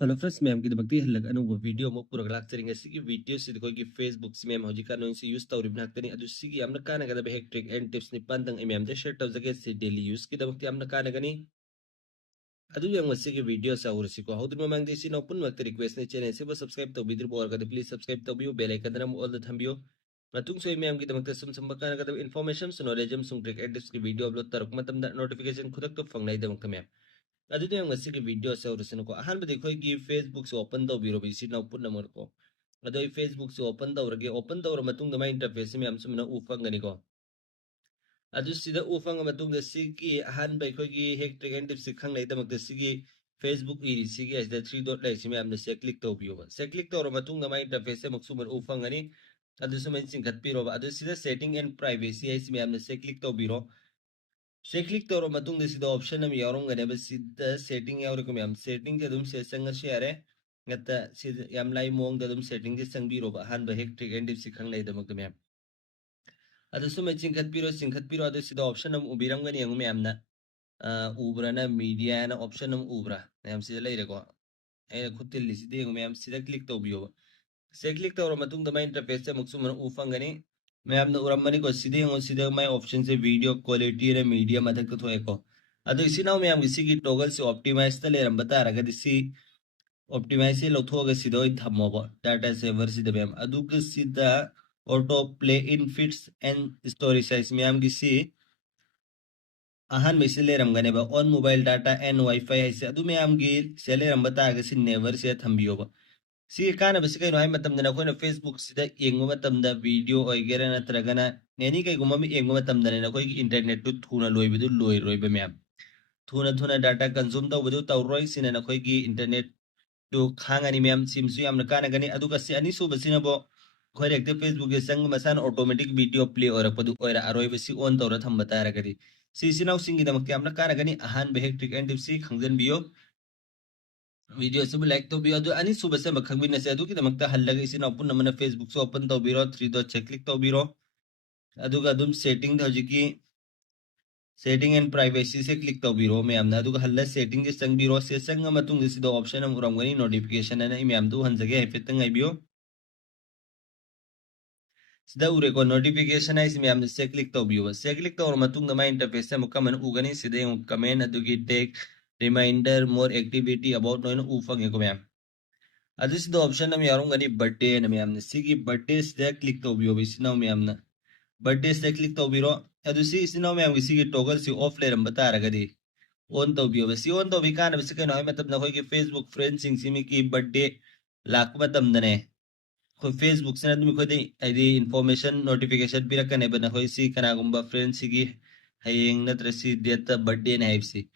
hello friends ma'am की दबक्ति हल्लक अनुभव video मो पूरा लाख चरिंग की वीडियो से कोई की फेसबुक से मैम हौजी का नोन से यूज तौर बिनाकतनी अदु सिगी हमना काना गदा बेहेक ट्रिक एंड टिप्स नि पंदंग मैम दे शेयर तौ जगे से डेली यूज की दबक्ति हमना काना गनी अदु yang masigi video sa ursi ko hawdri mamang de sin open mak request ne channel se subscribe to bidir bor ka please subscribe to biu bell icon ram all the thambio matung so ma'am की दमकते sum sum bakana gada information so knowledge sum trick and tips की video upload तरक मतम दा notification खुदक तो फंगनाई दमक ma'am अदुदे ngasi video se urusino ko ahan bade khoi gi facebook se open do biro bi sina pun namar ko adoi facebook se open do rage open do matung da ma interface me am sumna ufang gani ko adu sida ufang matung da sigi ahan bai khoi gi hack trick and tips khang nei da mak da sigi facebook iri sigi as the three dot like me am da se click to biyo ba se click to matung da ma interface se mak sumar ufang gani adu sumen sing khat piro ba adu sida setting and privacy as me am da se click to biro से click तौर मतुंग दे सिदा option हम यारोंगने बस सिदा setting यावर को हम setting के दुम से संग share ngata sid yam lai mong da dum setting de sang biro ba han ba hek trick and dip sikhang nei da mak dum yam adu sum chingkhat piro adu sida option am ubiram gani yang me amna ubra na media na option am ubra yam sida lai re ko ai khutil li sida yang me am sida click to biyo से click तौर मतुंग the mine interface से मुक्सुम उफंगनी मैं आपने उरमनी को सीधे my option से video quality रे media मथक तो थोएको अदो इसी नाउ मैं हम किसी की टॉगल से ऑप्टिमाइज तले रम बता रहा दिसी ऑप्टिमाइज से लोथोगे सीधो थमोबो डाटा सेवर सीधे मैम अदु के सीधा auto play in fits and story size में हम किसी अहन मिसले रम गने बा on mobile data and wifi है से अदु में हम गी सेले रम बता रहा सी नेवर से थम्बियो बा सी काना बस कई नोय मतम दना कोई फेसबुक सिदा येंगो मतम दा वीडियो ओइगेरा नत्रगना नेनी कई गुमा में येंगो मतम दने ना कोई इंटरनेट टू थूना लोय बिदु लोय रोय बे मैम थूना थूना डाटा कंज्यूम ता बिदु ताव रोय सिना ना कोई की इंटरनेट टू खांगानी मैम सिमसु याम काना गनी अदु कसे अनि सु बसिना बो खोय रेक्टे फेसबुक के संग मसान ऑटोमेटिक वीडियो प्ले और पदु ओइरा अरोय बसी ऑन तौर थम बता रगदी सी सिनाउ सिंगी दमक याम काना गनी अहान बे हेक्ट्रिक एंड टिप्सी खंगजन बियो वीडियो सब लाइक तो भी अदु अनि सुबह से मखंग भी नसे अदु की दमकता हल लगे इसी नपुन नमन फेसबुक से ओपन तो बिरो थ्री डॉट से क्लिक तो बिरो अदु का दुम सेटिंग था जिकी सेटिंग एंड प्राइवेसी से क्लिक तो बिरो में हमना अदु का हल्ला सेटिंग के संग बिरो से संग मतुंग दिस दो ऑप्शन हम उरंगनी नोटिफिकेशन है ना हम दु हन जगह है फितंग आई बियो सिदा उरे को नोटिफिकेशन है इसमें हमने से क्लिक तो बियो से क्लिक तो और मतुंग नमा इंटरफेस से मुकमन उगनी सीधे कमेंट अदु की take reminder more activity about नो उफंग है को मैम अदिसद ऑप्शन हम यारोंगनी बर्थडे न मैमने सिगी बर्थडे से क्लिक तो बियो बिसिनो मैमना बर्थडे से क्लिक तो बिरो अदुसी सिनो मैम सिगी टॉगल से ऑफ लेरम बता रगदी ऑन तो बियो बसी ऑन तो बिकान बस के नय मतलब न होय के फेसबुक फ्रेंड सिंग सिमी की बर्थडे लाख मतम दने खो फेसबुक से तुम खोदे आईडी इंफॉर्मेशन नोटिफिकेशन पिरकने बना होय सी कनागुंबा फ्रेंड सिगी हयेंग नत्रसी डेट बर्थडे न हाइबसी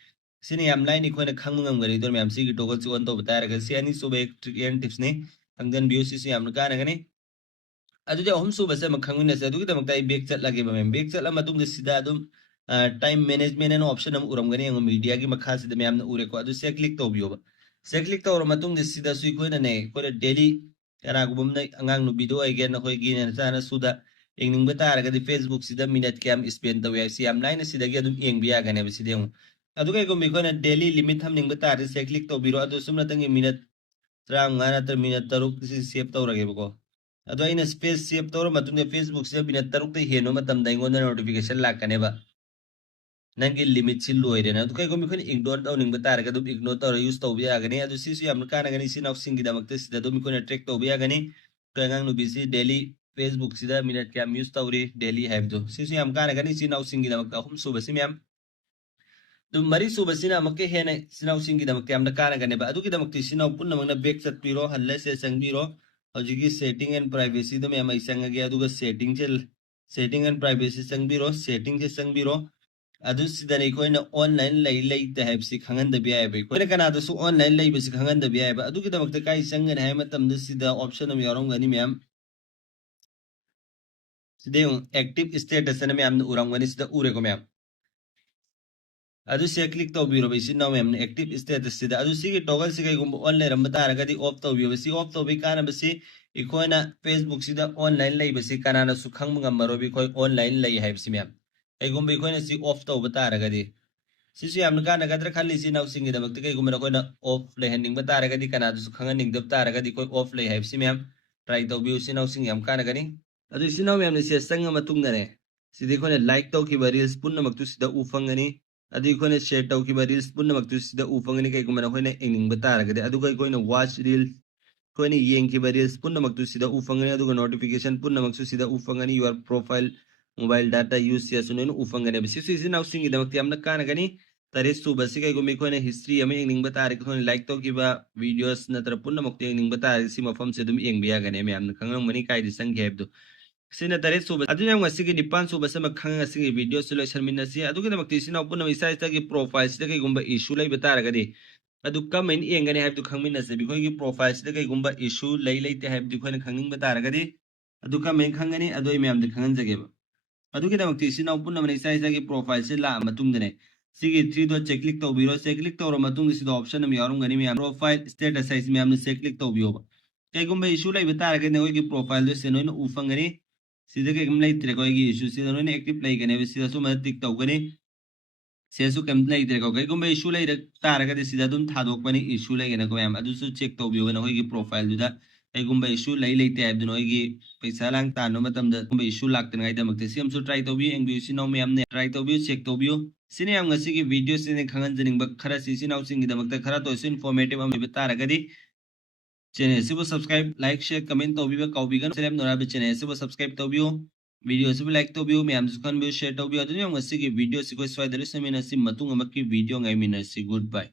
सिने याम लाइन इखोने खंगम गरी दर मैम सिगी टॉगल से ऑन तो बता रगा सी अनि सुबह एक ट्रिक एंड टिप्स ने खंगन बियो सी याम काना गने अदुदे अहम सुबह से मखंगने से अदुगी दमक ताई बेक चट लगे मैम बेक चट लमा तुम सिदा अदुम टाइम मैनेजमेंट एन ऑप्शन हम उरम गने मीडिया की मखा से मैम न उरे को अदु से क्लिक तो बियो से क्लिक तो और मतुंग सिदा सुई कोई ने कोई डेली कनागुबम ने अंगांग नु वीडियो आई गेन कोई गी ने साना सुदा इंग बता रगा फेसबुक सिदा मिनट कैम स्पेंड तो सी याम लाइन सिदा गे अदुम इंग बिया गने बसिदे अदुगा को मिकोना डेली लिमिट हम निंग बता से क्लिक तो बिरो अदु सुमना तंग मिनट 35 नतर मिनट 3 से सेव तौरगे बको अदो इन स्पेस सेव तौर मतुंग फेसबुक से मिनट 3 ते हेनो मतम दाइगोन नोटिफिकेशन लाकनेबा नंगी लिमिट से लोइरे ना दुkai को मिखन इग्नोर तो निंग बता रगे दु इग्नोर तो यूज तो बिया गने अदु सिसु याम काना गनी सिन ऑफ सिंग दमकते सिदा दु मिखन ट्रैक तो बिया गनी तो अंगांग नु बिसी डेली फेसबुक सिदा मिनट क्या यूज तौरी डेली हैव दो सिसु याम काना गनी सिन ऑफ सिंग दमकता हम सुबह से याम दु मरी सुबसिना मके हेने सिनाउ सिंगी दमकते हमना काना गने बा अदु की दमकती सिनाउ पुन्ना मंगना बैक चटपिरो हल्ले से संगबिरो हजिगी सेटिंग एंड प्राइवेसी दम या मैसंग गया अदुगा सेटिंग एंड प्राइवेसी संगबिरो सेटिंग से संगबिरो अदु सिदने कोइना ऑनलाइन लई ते हैब सि खंगन द बिया बे कोइना कना दसु ऑनलाइन लई बसि खंगन द बिया बा अदु की दमकते काई संगन है मतम द सिदा ऑप्शन हम यारों गनी मैम सिदे एक्टिव स्टेटस ने मैम उरंग गनी सिदा उरे को मैम अदु से क्लिक तो बिरो बेसी नाउ मैम एक्टिव स्टेटस सिदा अदु सिगी टॉगल सिगे गुम ऑनलाइन रम बता रगदी ऑफ तो बियो बसी ऑफ तो बि काना बसी इकोना फेसबुक सिदा ऑनलाइन लई बसी काना ना सुखंग मंगम मरो बि कोई ऑनलाइन लई है बसी मैम ए गुम बि कोना सि ऑफ तो बता रगदी सिसु यामना कानगद्रा खल्ली सि नाउसिंगिदमक्ति कइगुमना कोइना ऑफ लेहनिंगबा तारगदि कनादुसु खंगनिंगदब तारगदि कोइ ऑफ ले हाइबसि मैम ट्राई तौबियु सि नाउसिंग याम कानगनि अदु सि नाउ मैम से संग मतुंगने सिदि कोने लाइक तौखिबा रील्स पुन्नमक्तु सिदा उफंगनि अदु कोने शेयर तौखिबा रील्स पुन्नमक्तु सिदा उफंगनि कइगुमना कोइना एंगिंगबा तारगदि अदु कोइना वॉच रील्स कोइना येंखिबा रील्स पुन्नमक्तु सिदा उफंगनि अदु नोटिफिकेशन पुन्नमक्तु सिदा उफंगनि your profile mobile data use सेसुनेन उफंगनि सिसु सि नाउसिंगिदमक्ति यामना कानगनि तरे सुबह से कई कोई हिस्ट्री में एंगिंग तारे लाइक तौखिबा वीडियोस नत्र पुनमक्ति एंगिंग तारे सि मफम से दुम एंग बियागने मैम खंगमनि कायदि संगे हैबदु सिना तरे सुबह अदु yang ngasi निपान सुबह से मखंग ngasi वीडियो सिलेक्शन मिनसी अदु के मक्ति सिना पुनम इसा इसा की प्रोफाइल से कई गुंबा इशू लै बतारगदि अदु कमेंट एंगने हैबदु खंगमिनसे बिखोय की प्रोफाइल से कई गुंबा इशू लै लैते हैबदु खोने खंगिंग बतारगदि अदु कमेंट खंगनी अदु मैम दे खंगन जगेबा अदुगिदमक्ति सिना पुनम इसा इसा की प्रोफाइल से ला मतुंगदने सिगी 3 दो चेक क्लिक तौबिरो चेक क्लिक तौर मतुंग सिदा ऑप्शन अम यारुंगनि ma'am profile status size ma'am ने चेक क्लिक तौबियो कईगुंबा इशू लै बतारगने ओगी प्रोफाइल दो से नोइन उफंगनि सिदा कईगुम लैत्रे कोगी इशू सिदा नोइन एक्टिव लैगने सिदा सु मत टिक तौगनि सेसु कम लैत्रे को कईगुंबा इशू लै तारगदि सिदा दुम थादोकपनि इशू लैगने को मैम अदुसु चेक तौबियो गना ओगी प्रोफाइल दुदा कईगुंबा इशू लै लैते हैब दुनो ओगी पैसा लांग तानो मतमदा गुंबा इशू लाक्तन गाइदमक्ति सिमसु ट्राई तौबियो एंगबियो सिनो मैम ने ट्राई तौबियो चेक तौबियो सिने याम ngasi की वीडियो सिने खंगन जनिंग खरा सिसि नाउसिंग गिदमक्ता खरा तो इन्फॉर्मेटिव अम बतारगदि चैनल सिबो सब्सक्राइब लाइक शेयर कमेंट तौबिबा काउबिगन सेलेम नोराबे चैनल सिबो सब्सक्राइब तौबियो वीडियो सिबो लाइक तौबियो मैम सुखन बियो शेयर तौबियो अदु याम ngasi की वीडियो सिको स्वाइदरि समिना सि मतुंग अमकी वीडियो ngai minasi goodbye